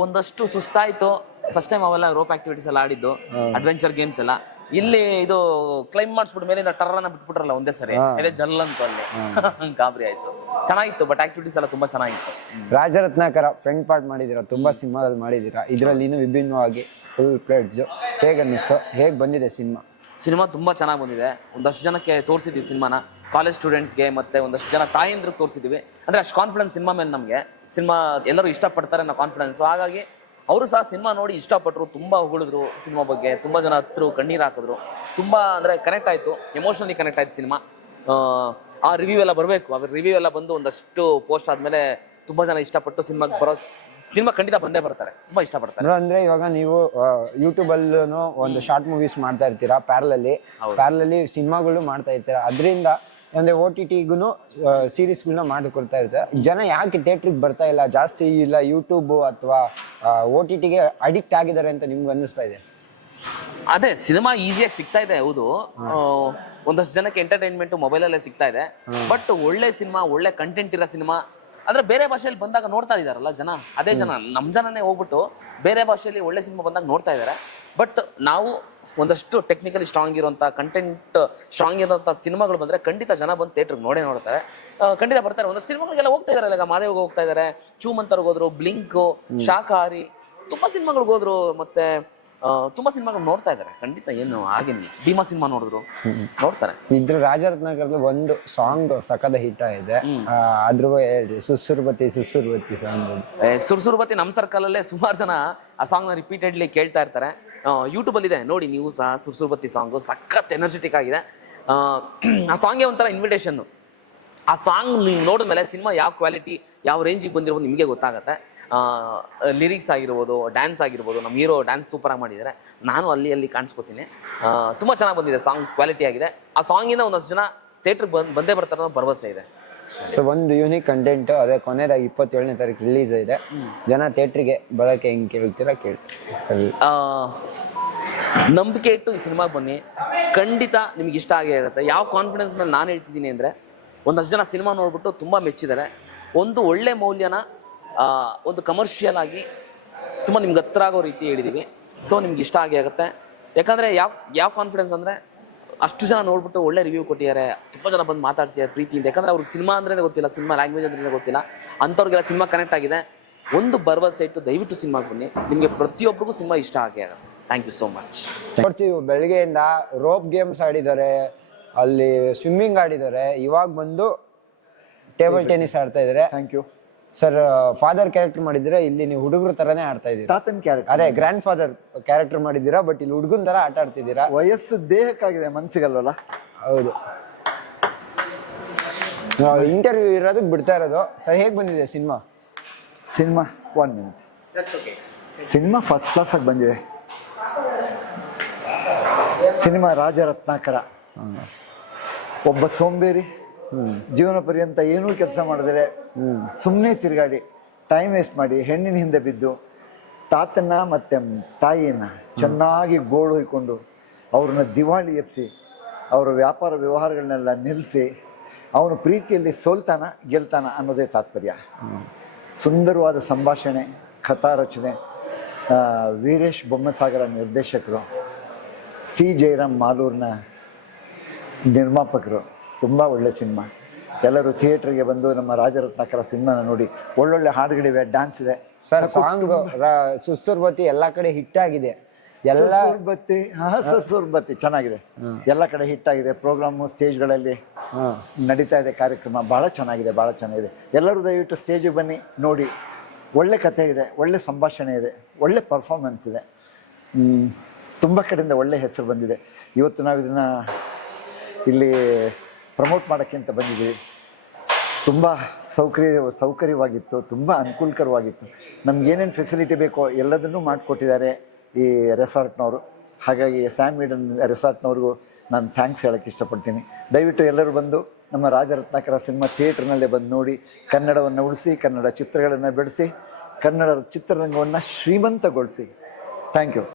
ಒಂದಷ್ಟು ಸುಸ್ತಾಯ್ತು. ಫಸ್ಟ್ ಟೈಮ್ ಅವೆಲ್ಲ ರೋಪ್ ಆಕ್ಟಿವಿಟೀಸ್ ಎಲ್ಲ ಆಡಿದ್ದು, ಅಡ್ವೆಂಚರ್ ಗೇಮ್ಸ್ ಎಲ್ಲ. ಇಲ್ಲಿ ಇದು ಕ್ಲೈಮ್ ಮಾಡಿಸ್ಬಿಟ್ಟು ಮೇಲಿಂದ ಟರ್ರನ್ನ ಬಿಟ್ಬಿಟ್ರಲ್ಲ ಒಂದೇ ಸರಿ, ಅದೇ ಜಲ್ ಅಂತ ಅಲ್ಲಿ ಗಾಬರಿ ಆಯ್ತು. ಚೆನ್ನಾಗಿತ್ತು, ಬಟ್ ಆಕ್ಟಿವಿಟೀಸ್ ಎಲ್ಲ ತುಂಬಾ ಚೆನ್ನಾಗಿತ್ತು. ರಾಜರತ್ನಾಕರ ಫ್ರೆಂಡ್ ಪಾರ್ಟ್ ಮಾಡಿದೀರಾ, ತುಂಬಾ ಸಿನಿಮಾದಲ್ಲಿ ಮಾಡಿದೀರಾ, ಇದರಲ್ಲಿ ಇನ್ನೂ ವಿಭಿನ್ನವಾಗಿ ಫುಲ್ ಪ್ಲೇಟ್ಸ್. ಹೇಗೆ ಅನ್ನಿಸ್ತು? ಹೇಗೆ ಬಂದಿದೆ ಸಿನಿಮಾ? ತುಂಬಾ ಚೆನ್ನಾಗಿ ಬಂದಿದೆ. ಒಂದಷ್ಟು ಜನಕ್ಕೆ ತೋರಿಸಿದ್ವಿ ಸಿನಿಮಾನ, ಕಾಲೇಜ್ ಸ್ಟೂಡೆಂಟ್ಸ್ಗೆ ಮತ್ತೆ ಒಂದಷ್ಟು ಜನ ತಾಯಂದ್ರಿಗೆ ತೋರಿಸಿದ್ವಿ. ಅಂದ್ರೆ ಅಷ್ಟು ಕಾನ್ಫಿಡೆನ್ಸ್ ಸಿನಿಮಾ ಮೇಲೆ ನಮಗೆ. ಸಿನಿಮಾ ಎಲ್ಲರೂ ಇಷ್ಟಪಡ್ತಾರೆ ಅನ್ನೋ ಕಾನ್ಫಿಡೆನ್ಸ್. ಹಾಗಾಗಿ ಅವರು ಸಹ ಸಿನಿಮಾ ನೋಡಿ ಇಷ್ಟಪಟ್ಟರು, ತುಂಬಾ ಹೊಗಳಿದ್ರು ಸಿನಿಮಾ ಬಗ್ಗೆ. ತುಂಬಾ ಜನ ಹತ್ರು, ಕಣ್ಣೀರು ಹಾಕಿದ್ರು. ತುಂಬಾ ಅಂದ್ರೆ ಕನೆಕ್ಟ್ ಆಯ್ತು, ಎಮೋಷನಲಿ ಕನೆಕ್ಟ್ ಆಯ್ತು ಸಿನಿಮಾ. ಆ ರಿವ್ಯೂ ಎಲ್ಲ ಬರಬೇಕು. ಅದ್ರ ರಿವ್ಯೂ ಎಲ್ಲ ಬಂದು ಒಂದಷ್ಟು ಪೋಸ್ಟ್ ಆದ್ಮೇಲೆ ತುಂಬಾ ಜನ ಇಷ್ಟಪಟ್ಟು ಸಿನಿಮಾ ಖಂಡಿತ ಬಂದೇ ಬರ್ತಾರೆ, ತುಂಬಾ ಇಷ್ಟಪಡ್ತಾರೆ. ಅಂದ್ರೆ ಇವಾಗ ನೀವು ಯೂಟ್ಯೂಬ್ ಅಲ್ಲೂ ಒಂದು ಶಾರ್ಟ್ ಮೂವೀಸ್ ಮಾಡ್ತಾ ಇರ್ತೀರಾ, ಪ್ಯಾರಲಲ್ಲಿ ಸಿನಿಮಾಗಳು ಮಾಡ್ತಾ ಇರ್ತೀರಾ. ಅದರಿಂದ ಅಂದ್ರೆ OTTಗೂ ಸೀರೀಸ್ಗಳನ್ನ ಮಾಡಿಕೊಡ್ತಾ ಇರ್ತಾರೆ. ಜನ ಯಾಕೆ ಥಿಯೇಟ್ರಿಗೆ ಬರ್ತಾ ಇಲ್ಲ ಜಾಸ್ತಿ, ಇಲ್ಲ ಯೂಟ್ಯೂಬ್ ಅಥವಾ OTTಗೆ ಅಡಿಕ್ಟ್ ಆಗಿದ್ದಾರೆ ಅಂತ ನಿಮ್ಗೆ ಅನ್ನಿಸ್ತಾ ಇದೆ? ಅದೇ, ಸಿನಿಮಾ ಈಸಿಯಾಗಿ ಸಿಗ್ತಾ ಇದೆ, ಹೌದು. ಒಂದಷ್ಟು ಜನಕ್ಕೆ ಎಂಟರ್ಟೈನ್ಮೆಂಟ್ ಮೊಬೈಲಲ್ಲೇ ಸಿಗ್ತಾ ಇದೆ. ಬಟ್ ಒಳ್ಳೆ ಸಿನಿಮಾ, ಒಳ್ಳೆ ಕಂಟೆಂಟ್ ಇರೋ ಸಿನಿಮಾ ಅಂದ್ರೆ ಬೇರೆ ಭಾಷೆಯಲ್ಲಿ ಬಂದಾಗ ನೋಡ್ತಾ ಇದಾರಲ್ಲ ಜನ, ಅದೇ ಜನ ನಮ್ಮ ಜನನೇ ಹೋಗ್ಬಿಟ್ಟು ಬೇರೆ ಭಾಷೆಯಲ್ಲಿ ಒಳ್ಳೆ ಸಿನಿಮಾ ಬಂದಾಗ ನೋಡ್ತಾ ಇದ್ದಾರೆ. ಬಟ್ ನಾವು ಒಂದಷ್ಟು ಟೆಕ್ನಿಕಲಿ ಸ್ಟ್ರಾಂಗ್ ಇರುವಂತ, ಕಂಟೆಂಟ್ ಸ್ಟ್ರಾಂಗ್ ಇರುವಂತ ಸಿನಿಮಾಗಳು ಬಂದ್ರೆ ಖಂಡಿತ ಜನ ಬಂದು ಥಿಯೇಟ್ರಿಗೆ ನೋಡ್ತಾರೆ, ಖಂಡಿತ ಬರ್ತಾರೆ. ಒಂದಷ್ಟು ಸಿನಿಮಾಗಳಿಗೆಲ್ಲ ಹೋಗ್ತಾ ಇದಾರೆ, ಈಗ ಮಾದೇವ್ಗೆ ಹೋಗ್ತಾ ಇದಾರೆ, ಚೂಮಂತರ್ಗೆ ಹೋದ್ರು, ಬ್ಲಿಂಕ್, ಶಾಖಾಹಾರಿ, ತುಂಬಾ ಸಿನಿಮಾಗಳಿಗೆ ಹೋದ್ರು. ಮತ್ತೆ ತುಂಬಾ ಸಿನಿಮಾಗಳು ನೋಡ್ತಾ ಇದಾರೆ ಖಂಡಿತ. ಏನು ಹಾಗೇನಿ ಭೀಮಾ ಸಿನಿಮಾ ನೋಡಿದ್ರು, ನೋಡ್ತಾರೆ. ಇದ್ರ ರಾಜರತ್ನಾಕರ್ದು ಒಂದು ಸಾಂಗ್ ಸಕದ ಹಿಟ್ ಇದೆ, ಅದ್ರ ಹೇಳ್ರಿ. ಸುಸುರ್ಬತಿ ಸಾಂಗ್. ಸುರ್ಸುರ್ಬತಿ ನಮ್ಮ ಸರ್ಕಲ್ ಅಲ್ಲೇ ಸುಮಾರು ಜನ ಆ ಸಾಂಗ್ ನ ರಿಪೀಟೆಡ್ಲಿ ಕೇಳ್ತಾ ಇರ್ತಾರೆ. ಯೂಟ್ಯೂಬ್ ಅಲ್ಲಿ ಇದೆ ನೋಡಿ ನೀವು ಸಹ. ಸುರ್ಸುರ್ಬತಿ ಸಾಂಗ್ ಸಖತ್ ಎನರ್ಜೆಟಿಕ್ ಆಗಿದೆ. ಆ ಸಾಂಗ್ಗೆ ಒಂಥರ ಇನ್ವಿಟೇಷನ್. ಆ ಸಾಂಗ್ ನೀವು ನೋಡಿದ್ಮೇಲೆ ಸಿನಿಮಾ ಯಾವ ಕ್ವಾಲಿಟಿ, ಯಾವ ರೇಂಜಿಗೆ ಬಂದಿರ್ಬೋದು ನಿಮಗೆ ಗೊತ್ತಾಗತ್ತೆ. ಲಿರಿಕ್ಸ್ ಆಗಿರ್ಬೋದು, ಡ್ಯಾನ್ಸ್ ಆಗಿರ್ಬೋದು, ನಮ್ಮ ಹೀರೋ ಡ್ಯಾನ್ಸ್ ಸೂಪರ್ ಆಗಿ ಮಾಡಿದ್ದಾರೆ. ನಾನು ಅಲ್ಲಿ ಕಾಣಿಸ್ಕೊತೀನಿ. ತುಂಬಾ ಚೆನ್ನಾಗಿ ಬಂದಿದೆ, ಸಾಂಗ್ ಕ್ವಾಲಿಟಿ ಆಗಿದೆ. ಆ ಸಾಂಗಿಂದ ಒಂದಷ್ಟು ಜನ ಥಿಯೇಟ್ರಿಗೆ ಬಂದೇ ಬರ್ತಾರೆ ಅನ್ನೋ ಭರವಸೆ ಇದೆ. ಸೊ ಒಂದು ಯೂನಿಕ್ ಕಂಟೆಂಟ್ ಅದೇ. ಕೊನೆಯದಾಗಿ 27ನೇ ತಾರೀಕು ರಿಲೀಸ್ ಇದೆ. ಜನ ಥಿಯೇಟ್ರಿಗೆ ಬರೋಕೆ ಹೆಂಗೆ ಕೇಳ್ತೀರಾ? ನಂಬಿಕೆ ಇಟ್ಟು ಈ ಸಿನಿಮಾಗೆ ಬನ್ನಿ, ಖಂಡಿತ ನಿಮ್ಗೆ ಇಷ್ಟ ಆಗೇ ಇರುತ್ತೆ. ಯಾವ ಕಾನ್ಫಿಡೆನ್ಸ್ ಮೇಲೆ ನಾನು ಹೇಳ್ತಿದ್ದೀನಿ ಅಂದರೆ, ಒಂದಷ್ಟು ಜನ ಸಿನಿಮಾ ನೋಡ್ಬಿಟ್ಟು ತುಂಬ ಮೆಚ್ಚಿದ್ದಾರೆ. ಒಂದು ಒಳ್ಳೆ ಮೌಲ್ಯನ ಒಂದು ಕಮರ್ಷಿಯಲ್ ಆಗಿ ತುಂಬ ನಿಮ್ಗೆ ಹತ್ರ ಆಗೋ ರೀತಿ ಹೇಳಿದ್ದೀವಿ. ಸೊ ನಿಮ್ಗೆ ಇಷ್ಟ ಆಗೇ ಆಗುತ್ತೆ. ಯಾಕಂದರೆ ಯಾವ ಕಾನ್ಫಿಡೆನ್ಸ್ ಅಂದರೆ, ಅಷ್ಟು ಜನ ನೋಡ್ಬಿಟ್ಟು ಒಳ್ಳೆ ರಿವ್ಯೂ ಕೊಟ್ಟಿದ್ದಾರೆ, ತುಂಬ ಜನ ಬಂದು ಮಾತಾಡ್ಸಿದ್ದಾರೆ ಪ್ರೀತಿಯಿಂದ. ಯಾಕಂದ್ರೆ ಅವ್ರಿಗೆ ಸಿನಿಮಾ ಅಂದ್ರೆ ಗೊತ್ತಿಲ್ಲ, ಸಿನಿಮಾ ಲ್ಯಾಂಗ್ವೇಜ್ ಅಂದ್ರೆ ಗೊತ್ತಿಲ್ಲ, ಅಂಥವ್ರಿಗೆಲ್ಲ ಸಿನಿಮಾ ಕನೆಕ್ಟ್ ಆಗಿದೆ. ಒಂದು ಭರವಸೆ ಇಟ್ಟು ದಯವಿಟ್ಟು ಸಿನಿಮಾಗೆ ಬನ್ನಿ, ನಿಮಗೆ ಪ್ರತಿಯೊಬ್ಬರಿಗೂ ಸಿನಿಮಾ ಇಷ್ಟ ಆಗೇ ಆಗುತ್ತೆ. Thank you so much. ನೋಡ್ತೀವಿ ಬೆಳಗ್ಗೆಯಿಂದ ರೋಪ್ ಗೇಮ್ಸ್ ಆಡಿದ್ದಾರೆ, ಅಲ್ಲಿ ಸ್ವಿಮ್ಮಿಂಗ್ ಆಡಿದ್ದಾರೆ, ಇವಾಗ ಬಂದು ಟೇಬಲ್ ಟೆನ್ನಿಸ್ ಆಡ್ತಾ ಇದ್ದಾರೆ. Thank you sir. Father character ಮಾಡಿದ್ರೆ ಇಲ್ಲಿ ನೀವು ಹುಡುಗರ ತರನೇ ಆಡ್ತಾ ಇದ್ದೀರಾ. ತಾತನ್ ಕ್ಯಾರೆಕ್ಟರ್, ಅದೇ ಗ್ರ್ಯಾಂಡ್ ಫಾದರ್ ಕ್ಯಾರೆಕ್ಟರ್ ಮಾಡಿದ್ದೀರಾ, ಬಟ್ ಇಲ್ಲಿ ಹುಡುಗನ್ ತರ ಆಟ ಆಡ್ತಿದ್ದೀರಾ. ವಯಸ್ಸು ದೇಹಕ್ಕಾಗಿದೆ, ಮನ್ಸಿಗಲ್ವಲ್ಲ. ಹೌದು. ಇಂಟರ್ವ್ಯೂ ಇರೋದಕ್ಕೆ ಬಿಡ್ತಾ ಇರೋದು. ಸರ್ ಹೇಗೆ ಬಂದಿದೆ cinema? Cinema 1 minute. Cinema first class ಆಗಿ ಬಂದಿದೆ. ಸಿನಿಮಾ ರಾಜರತ್ನಾಕರ, ಒಬ್ಬ ಸೋಂಬೇರಿ, ಜೀವನ ಪರ್ಯಂತ ಏನೂ ಕೆಲಸ ಮಾಡಿದ್ರೆ ಸುಮ್ಮನೆ ತಿರುಗಾಡಿ ಟೈಮ್ ವೇಸ್ಟ್ ಮಾಡಿ ಹೆಣ್ಣಿನ ಹಿಂದೆ ಬಿದ್ದು ತಾತನ ಮತ್ತೆ ತಾಯಿಯನ್ನ ಚೆನ್ನಾಗಿ ಗೋಳು ಹೊಯ್ಕೊಂಡು ಅವ್ರನ್ನ ದಿವಾಳಿ ಎಪ್ಸಿ ಅವರ ವ್ಯಾಪಾರ ವ್ಯವಹಾರಗಳನ್ನೆಲ್ಲ ನಿಲ್ಲಿಸಿ ಅವನು ಪ್ರೀತಿಯಲ್ಲಿ ಸೋಲ್ತಾನ ಗೆಲ್ತಾನ ಅನ್ನೋದೇ ತಾತ್ಪರ್ಯ. ಸುಂದರವಾದ ಸಂಭಾಷಣೆ, ಕಥಾ ರಚನೆ, ವೀರೇಶ್ ಬೊಮ್ಮಸಾಗರ ನಿರ್ದೇಶಕರು, ಸಿ ಜಯರಾಮ್ ಮಾಲೂರ್ನ ನಿರ್ಮಾಪಕರು. ತುಂಬ ಒಳ್ಳೆ ಸಿನಿಮಾ. ಎಲ್ಲರೂ ಥಿಯೇಟ್ರಿಗೆ ಬಂದು ನಮ್ಮ ರಾಜರತ್ನಾಕರ ಸಿನಿಮಾನ ನೋಡಿ. ಒಳ್ಳೊಳ್ಳೆ ಹಾಡುಗಳಿವೆ, ಡ್ಯಾನ್ಸ್ ಇದೆ. ಸರ್ ಸಾಂಗ್ ಸುಸ್ತೂರ್ಬತ್ತಿ ಎಲ್ಲ ಕಡೆ ಹಿಟ್ ಆಗಿದೆ. ಎಲ್ಲ ಸುರ್ಬತ್ತಿ, ಸುರ್ಬತ್ತಿ ಚೆನ್ನಾಗಿದೆ, ಎಲ್ಲ ಕಡೆ ಹಿಟ್ ಆಗಿದೆ. ಪ್ರೋಗ್ರಾಮು ಸ್ಟೇಜ್ಗಳಲ್ಲಿ ನಡೀತಾ ಇದೆ, ಕಾರ್ಯಕ್ರಮ ಬಹಳ ಚೆನ್ನಾಗಿದೆ, ಬಹಳ ಚೆನ್ನಾಗಿದೆ. ಎಲ್ಲರೂ ದಯವಿಟ್ಟು ಸ್ಟೇಜಿಗೆ ಬನ್ನಿ, ನೋಡಿ. ಒಳ್ಳೆ ಕಥೆ ಇದೆ, ಒಳ್ಳೆ ಸಂಭಾಷಣೆ ಇದೆ, ಒಳ್ಳೆ ಪರ್ಫಾರ್ಮೆನ್ಸ್ ಇದೆ. ತುಂಬ ಕಡೆಯಿಂದ ಒಳ್ಳೆ ಹೆಸರು ಬಂದಿದೆ. ಇವತ್ತು ನಾವು ಇದನ್ನು ಇಲ್ಲಿ ಪ್ರಮೋಟ್ ಮಾಡೋಕ್ಕೆ ಅಂತ ಬಂದಿದ್ದೀವಿ. ತುಂಬ ಸೌಕರ್ಯವಾಗಿತ್ತು, ತುಂಬ ಅನುಕೂಲಕರವಾಗಿತ್ತು. ನಮ್ಗೆ ಏನೇನು ಫೆಸಿಲಿಟಿ ಬೇಕೋ ಎಲ್ಲದನ್ನೂ ಮಾಡಿಕೊಟ್ಟಿದ್ದಾರೆ ಈ ರೆಸಾರ್ಟ್ನವರು. ಹಾಗಾಗಿ ಸ್ಯಾಮ್ ಈಡನ್ ರೆಸಾರ್ಟ್ನವ್ರಿಗೂ ನಾನು ಥ್ಯಾಂಕ್ಸ್ ಹೇಳೋಕ್ಕೆ ಇಷ್ಟಪಡ್ತೀನಿ. ದಯವಿಟ್ಟು ಎಲ್ಲರೂ ಬಂದು ನಮ್ಮ ರಾಜರತ್ನಾಕರ ಸಿನಿಮಾ ಥಿಯೇಟ್ರ್ನಲ್ಲೇ ಬಂದು ನೋಡಿ, ಕನ್ನಡವನ್ನು ಉಳಿಸಿ, ಕನ್ನಡ ಚಿತ್ರಗಳನ್ನು ಬೆಳೆಸಿ, ಕನ್ನಡ ಚಿತ್ರರಂಗವನ್ನು ಶ್ರೀಮಂತಗೊಳಿಸಿ. Thank you.